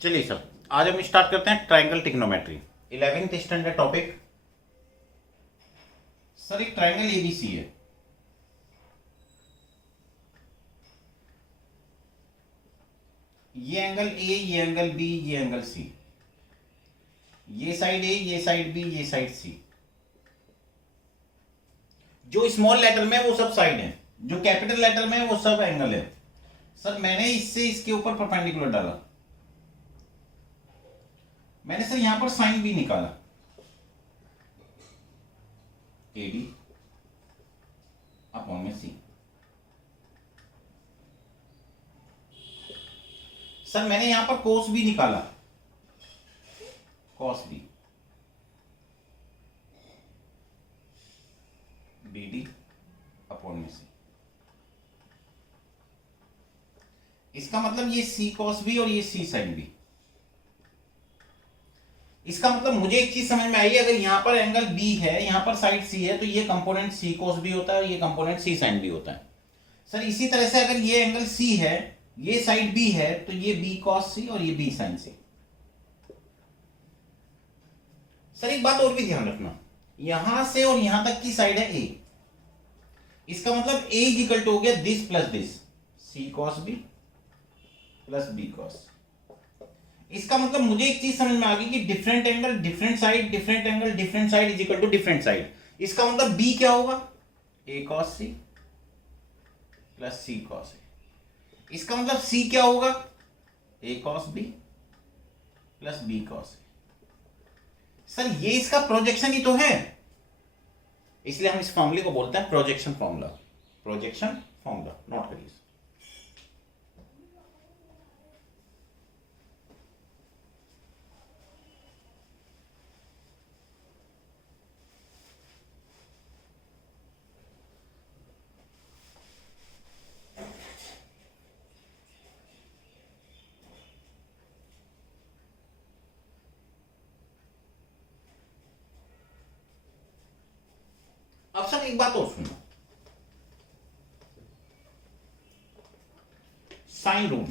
चलिए सर, आज हम स्टार्ट करते हैं triangle trigonometry 11th standard topic. Sir एक ट्रायंगल एबीसी है। ये एंगल ए, ये एंगल बी, ये एंगल सी, ये साइड ए, ये साइड बी, ये साइड सी। जो स्मॉल लेटर में वो सब साइड है, जो कैपिटल लेटर में वो सब एंगल है। सर मैंने इससे इसके ऊपर परपेंडिकुलर डाला, मैंने सर यहां पर साइन भी निकाला, ए बी अपॉन में सी। सर मैंने यहां पर कोस भी निकाला, cos B, B D upon में सी। इसका मतलब ये सी कॉस बी और ये सी साइन बी। इसका मतलब मुझे एक चीज समझ में आई, अगर यहां पर एंगल बी है, यहां पर साइड सी है, तो ये कंपोनेंट सी कॉस बी होता है और ये कंपोनेंट सी साइन बी होता है। सर इसी तरह से अगर ये एंगल सी है, ये साइड बी है, तो ये बी कॉस सी और ये बी साइन सी। सर एक बात और भी ध्यान रखना, यहां से और यहां तक की साइड है ए। इसका मतलब ए इज इक्वल टू हो गया this plus this, C cos B plus B cos. इसका मतलब मुझे एक चीज समझ में आ गई कि different angle different side, different angle different side is equal to different side. इसका मतलब बी क्या होगा, A cos C plus C cos A. इसका मतलब सी क्या होगा, A cos B plus B cos A. Sir ये इसका प्रोजेक्शन ही तो है, इसलिए हम इस फॉर्मूले को बोलते हैं projection formula. Projection formula note करिए। अब सर एक बात और सुनो, sine rule.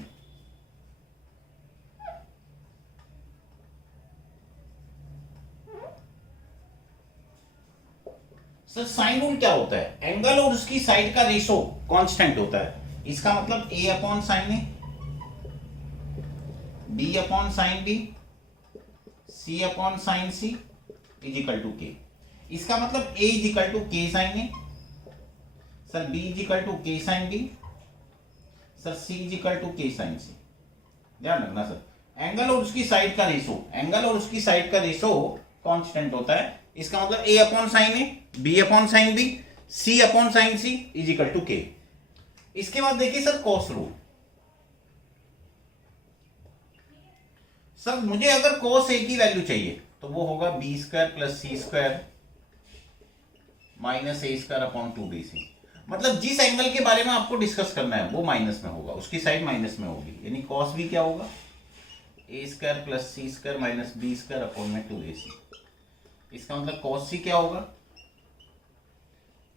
Sir sine rule क्या होता है, एंगल और उसकी साइड का रेशो कांस्टेंट होता है। इसका मतलब A upon sine A, B upon sine B, C upon sine C is equal to K. इसका मतलब A is equal to K sine A, sir B is equal to K sine B, sir C is equal to K sine C. ध्यान रखना sir, angle और उसकी side का ratio, angle और उसकी side का रेशो कांस्टेंट होता है। इसका मतलब A upon sine A, B upon sine B, C upon sine C is equal to K. इसके बाद देखिए सर कॉस रूल। सर मुझे अगर कॉस ए की वैल्यू चाहिए तो वो होगा B square plus C square minus A square upon 2bc। मतलब जिस एंगल के बारे में आपको डिस्कस करना है वो माइनस में होगा, उसकी साइड माइनस में होगी। यानी कॉस भी क्या होगा, A square plus C square minus B square upon में 2ac। इसका मतलब कॉस सी क्या होगा,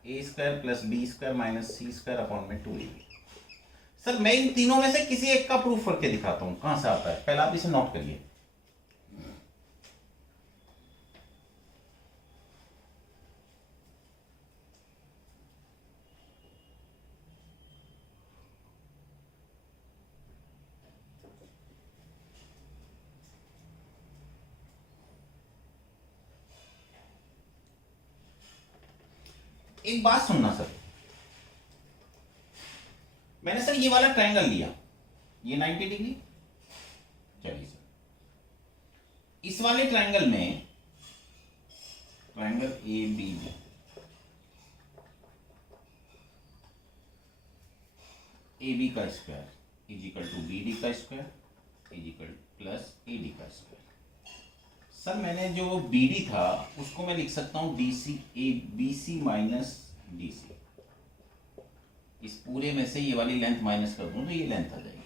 A square plus B square minus C square upon में 2ab। सर मैं इन तीनों में से किसी एक का प्रूफ करके दिखाता हूं, कहां से आता है, पहले आप इसे नोट करिए। एक बात सुनना सर, मैंने सर ये वाला ट्रायंगल लिया, ये 90 डिग्री। चलिए सर इस वाले ट्रायंगल में, ट्रायंगल ए बी में ए बी का square is equal to B D का square is equal plus A D का स्क्वायर। सर मैंने जो बी डी था उसको मैं लिख सकता हूं D C A B C minus D C. इस पूरे में से ये वाली लेंथ माइनस कर दूं तो ये लेंथ आ जाएगी।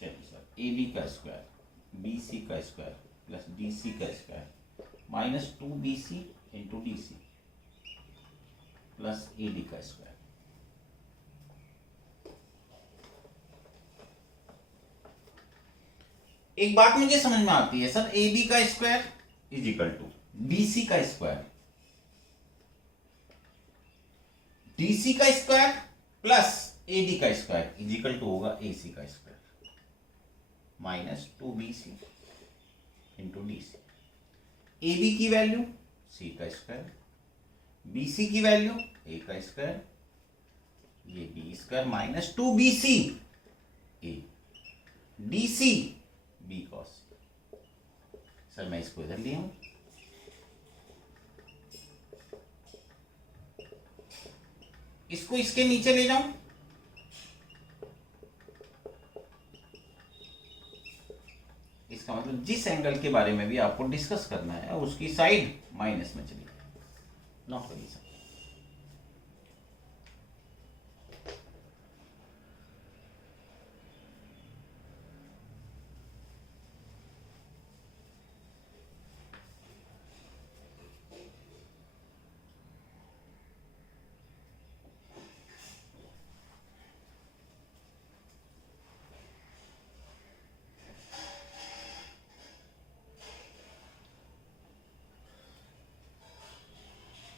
चलिए सर ए बी का स्क्वायर बी सी का स्क्वायर प्लस डी सी का square minus 2bc into D C plus A D का स्क्वायर। एक बात मुझे समझ में आती है सर, ए बी का square is equal to BC का स्क्वायर, डीसी का स्क्वायर प्लस एडी का स्क्वायर इज इक्वल टू होगा एसी का square minus 2bc into DC. A B की वैल्यू सी का स्क्वायर, बीसी की वैल्यू ए का स्क्वायर, ये बी स्क्वायर माइनस 2bc ए, डीसी बी कॉस। सर मैं इसको इधर ले आऊं, इसको इसके नीचे ले जाऊं, इसका मतलब जिस एंगल के बारे में भी आपको डिस्कस करना है उसकी साइड माइनस में चली जाए। Not very sir.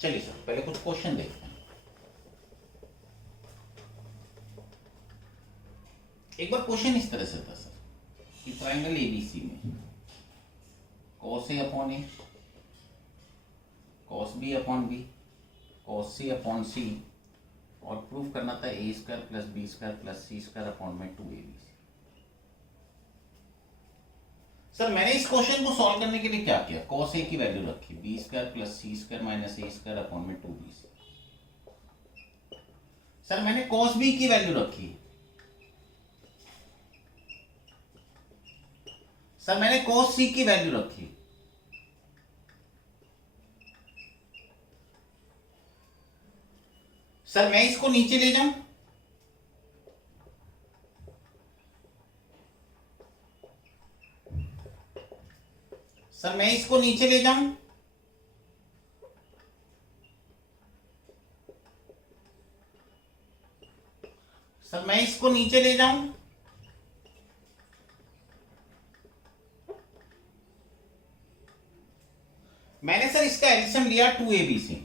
चलिए सर पहले कुछ क्वेश्चन देखते हैं। एक बार क्वेश्चन इस तरह से था सर कि ट्राइंगल एबीसी में cos A upon A, cos B upon B, cos C upon C, और प्रूफ करना था A square plus B square plus C square upon में 2ab। सर मैंने इस क्वेश्चन को सॉल्व करने के लिए क्या किया, cos ए की वैल्यू रखी B square plus C square minus A square upon में 2bc। सर मैंने cos बी की वैल्यू रखी, सर मैंने cos सी की वैल्यू रखी, सर मैं इसको नीचे ले जाऊं, सर मैं इसको नीचे ले जाऊं, सर मैं इसको नीचे ले जाऊं, मैंने सर इसका एलसीएम लिया 2abc,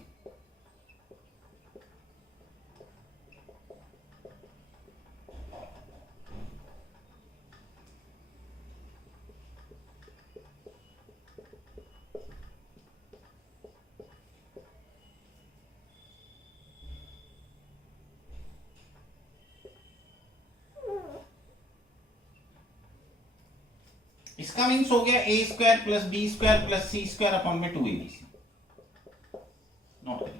इसका मीन्स हो गया A square plus B square plus C square upon में 2abc। नॉट करिए।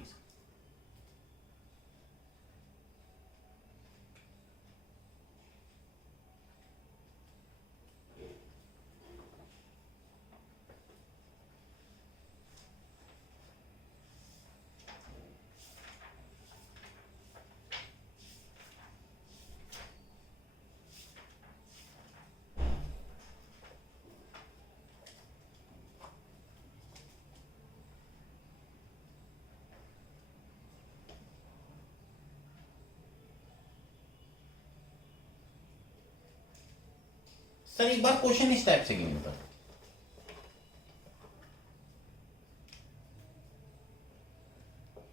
सर एक बार क्वेश्चन इस टाइप से गिवन था,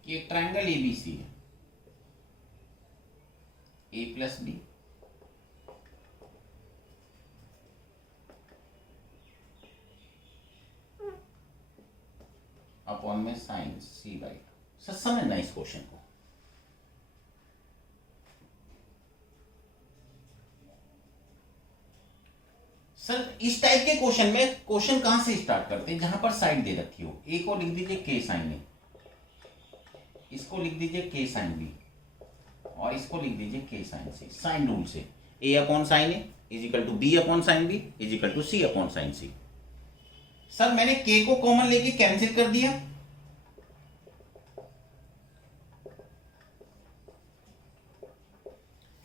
ये ट्रायंगल एबीसी है, ए प्लस बी अपॉन में साइन सी बाई। सर समझना इस क्वेश्चन को, सर इस टाइप के क्वेश्चन में क्वेश्चन कहां से स्टार्ट करते हैं, जहां पर साइन दे रखी हो। ए को लिख दीजिए के साइन ए, इसको लिख दीजिए के साइन बी, और इसको लिख दीजिए के साइन सी। साइन रूल से A upon sine A is equal to B upon sine B is equal to C upon sine C. Sir मैंने के को कॉमन लेके कैंसिल कर दिया,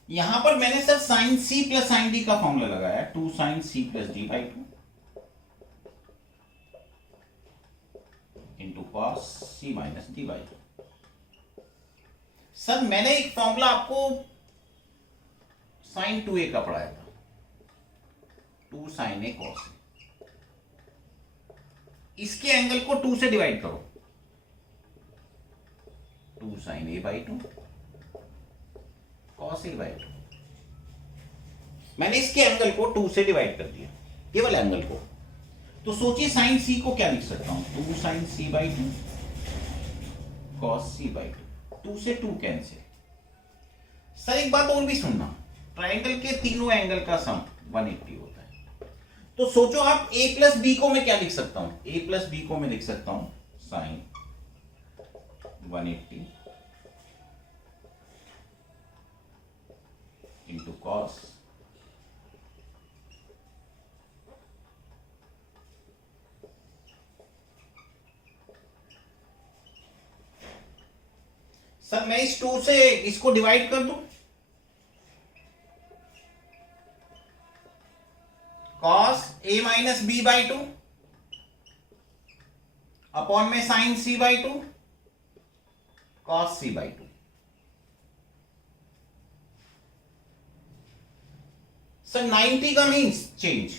यहां पर मैंने sir sine C plus sine D का फॉर्मूला लगाया, 2 sine C plus D by 2 into cos C minus D by 2। Sir मैंने एक फॉर्मूला आपको साइन 2a का पढ़ाया था, 2 sin a cos a। इसके एंगल को 2 से डिवाइड करो, 2 sin a by 2 cos a by 2। मैंने इसके एंगल को 2 से डिवाइड कर दिया, केवल एंगल को। तो सोचिए साइन सी को क्या लिख सकता हूं, 2 sin c by 2 cos c by 2, 2 से 2 कैंसिल। सर एक बात और भी सुनना, ट्राइंगल के तीनों एंगल का सम 180 होता है। तो सोचो आप a प्लस बी को मैं क्या लिख सकता हूं, a प्लस बी को मैं लिख सकता हूं साइन 180 इंटू कॉस सर मैं इस 2 से इसको डिवाइड कर दूं, cos a minus B by 2 upon में sine c by 2 cos c by 2। Sir 90 का means change,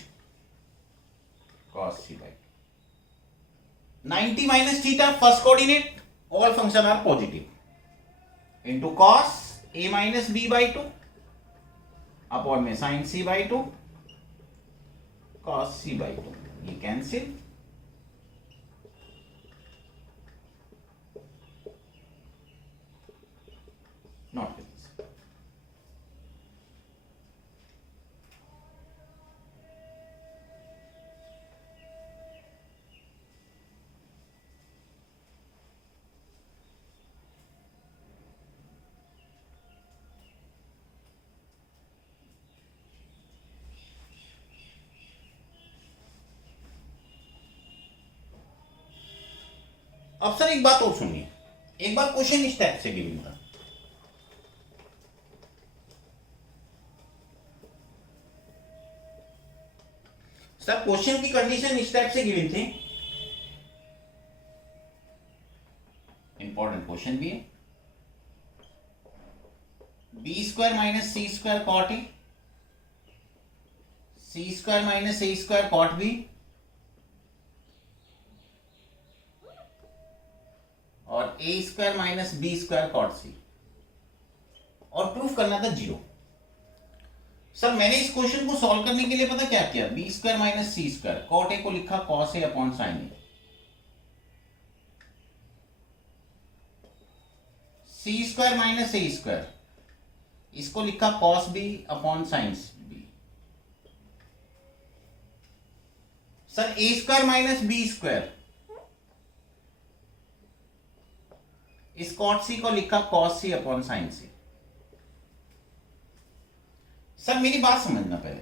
cos c by 2। 90 minus theta first coordinate, all function are positive, into cos a minus B by 2 upon में sine c by 2 cos c by 2। ये cancel, not cancel. अब sir एक बात और सुनिए, एक बार क्वेश्चन इस टाइप से गिवन था, सर क्वेश्चन की कंडीशन इस टाइप से गिवन थी, इंपॉर्टेंट क्वेश्चन भी है, B square minus C square cot A, C square minus A square cot B, और A square minus B square cot C, और प्रूफ करना था 0। सर मैंने इस क्वेश्चन को सॉल्व करने के लिए पता क्या किया, B square minus C square cot A को लिखा cos A upon sine A, C square minus A square इसको लिखा cos B upon sine B. Sir A square minus B square इस कॉट सी को लिखा cos C upon sine C. Sir मेरी बात समझना पहले,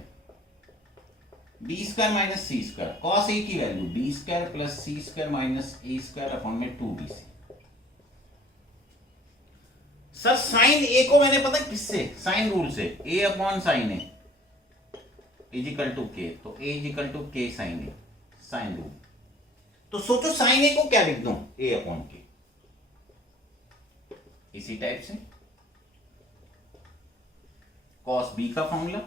B square minus C square cos A की value B square plus C square minus A square upon में 2bc। Sir sign ए को मैंने पता किससे, साइन रूल से, A upon sine A equal to K, तो A equal to K sine A, sine rule. तो सोचो साइन ए को क्या लिख दूं, ए अपॉन के, इसी टाइप से कॉस बी का फॉर्मूला,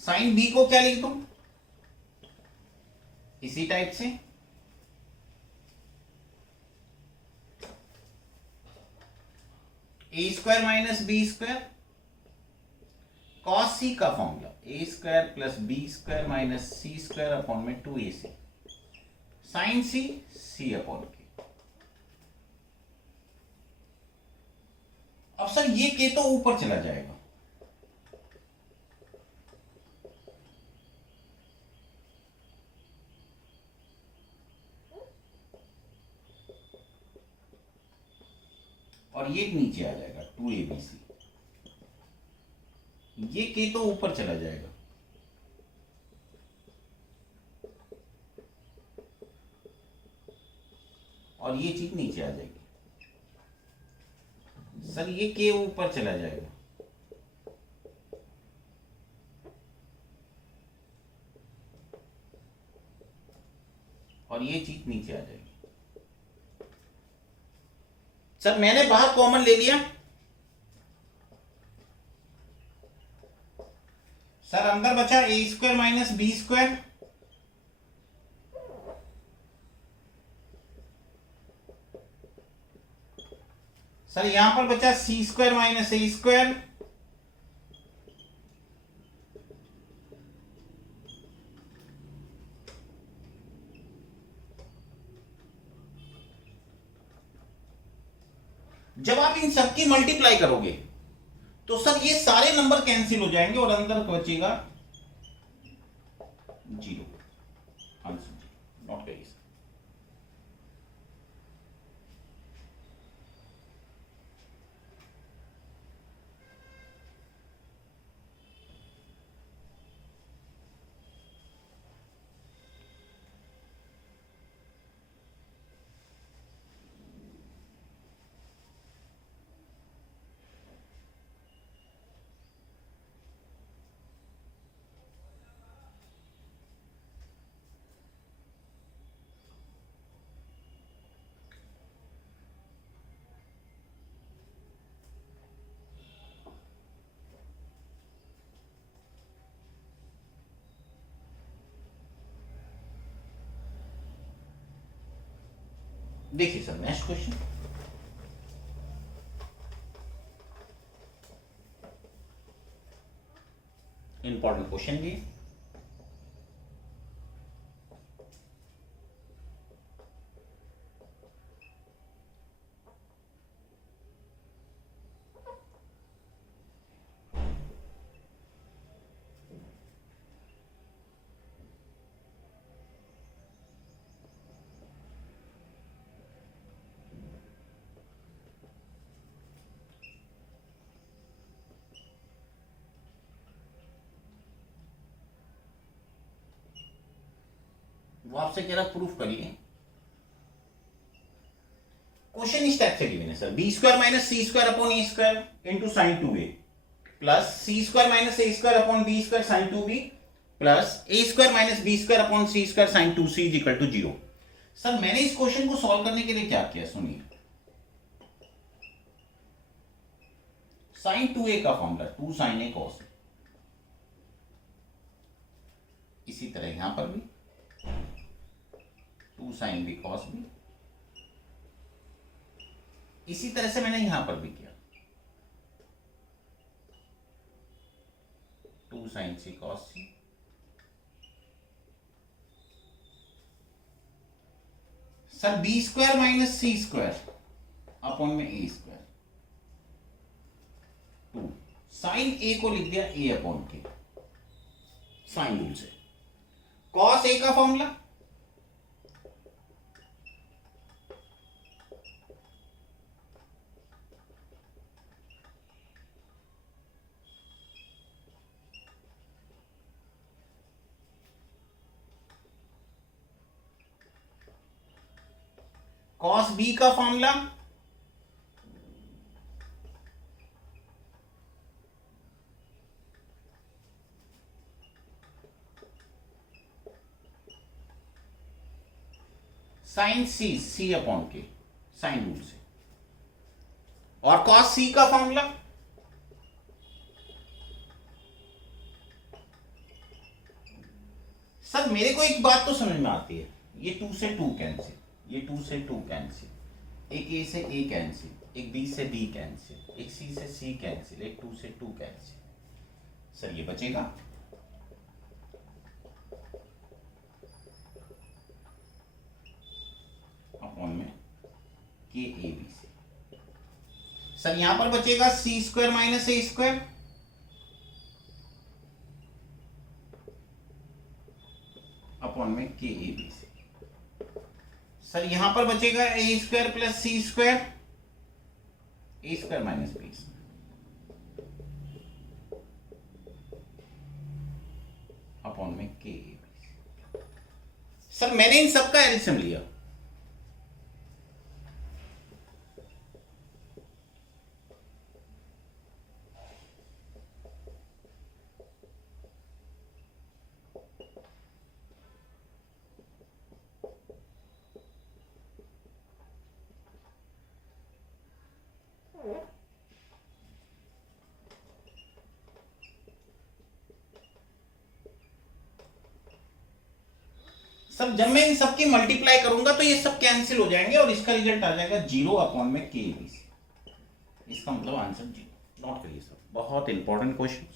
साइन बी को क्या लिख दूं, इसी टाइप से A square minus B square cos C का formula A square plus B square minus C square upon में 2ac, साइन सी सी अपॉन के। अब सर ये के तो ऊपर चला जाएगा, और ये नीचे आ जाएगा 2abc, ये के तो ऊपर चला जाएगा, और ये चीज नीचे आ जाएगी। सर ये के ऊपर चला जाएगा, और ये चीज नीचे आ जाएगी। सर मैंने बाहर कॉमन ले लिया, सर अंदर बचा A square minus B square, sir यहां पर बचा C square minus A square, जब आप इन सबकी मल्टीप्लाई करोगे तो सर ये सारे नंबर कैंसिल हो जाएंगे और अंदर बचेगा जीरो, आंसर नॉट करिए। देखिए sir next question, important question भी है। वो आपसे कह रहा प्रूफ करिए। क्वेश्चन इस टाइप से गिवन है sir, B square minus C square upon A square into sine 2a plus C square minus A square upon B square sine 2b plus A square minus B square upon C square sine 2c is equal to 0। Sir मैंने इस question को solve करने के लिए क्या किया सुनिए, sign 2a का फॉर्मूला 2 साइन ए कॉस, इसी तरह यहां पर भी 2 साइन बी कॉस बी, इसी तरह से मैंने यहां पर भी किया 2 साइन सी कॉस सी, sir B square minus C square upon में ए स्क्वायर, 2 साइन ए को लिख दिया ए अपॉन के साइन रूल से, कॉस ए का फॉर्मूला कॉस बी का फॉर्मूला साइन सी सी अपॉन के साइन रूल से, और कॉस सी का फॉर्मूला सर मेरे को एक बात तो समझ में आती है, ये 2 से 2 कैंसिल, ये 2 से 2 कैंसिल, एक ए से ए कैंसिल, एक बी से बी कैंसिल, एक सी से सी कैंसिल, एक 2 से 2 कैंसिल, सर ये बचेगा अपॉन में के ए बी से, सर यहां पर बचेगा C square minus A square upon में के ए बी से, सर यहां पर बचेगा A square plus C square, A square minus B square upon में के ए बी। सर मैंने इन सबका एलसीएम लिया, सब जब मैं इन सबकी मल्टीप्लाई करूंगा तो ये सब कैंसिल हो जाएंगे और इसका रिजल्ट आ जाएगा 0/में k। इसका मतलब आंसर 0। नोट करिए सब, बहुत इंपॉर्टेंट क्वेश्चन।